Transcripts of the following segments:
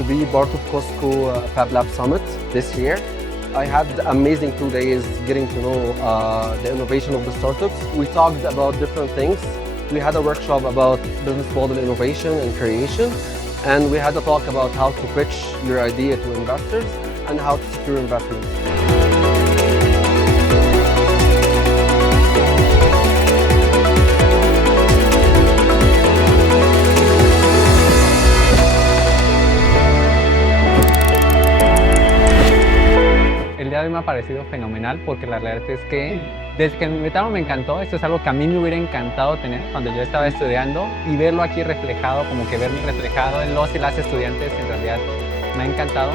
to be part of Costco FabLab Summit this year. I had amazing 2 days getting to know the innovation of the startups. We talked about different things. We had a workshop about business model innovation and creation, and we had a talk about how to pitch your idea to investors and how to secure investment. El día de hoy me ha parecido fenomenal porque la realidad es que desde que me invitaron me encantó. Esto es algo que a mí me hubiera encantado tener cuando yo estaba estudiando, y verlo aquí reflejado, como que verme reflejado en los y las estudiantes, en realidad me ha encantado.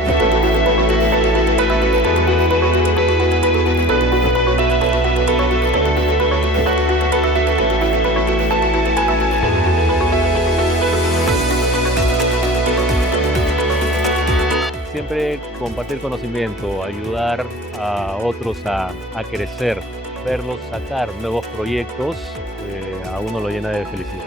Siempre compartir conocimiento, ayudar a otros a crecer, verlos sacar nuevos proyectos, a uno lo llena de felicidad.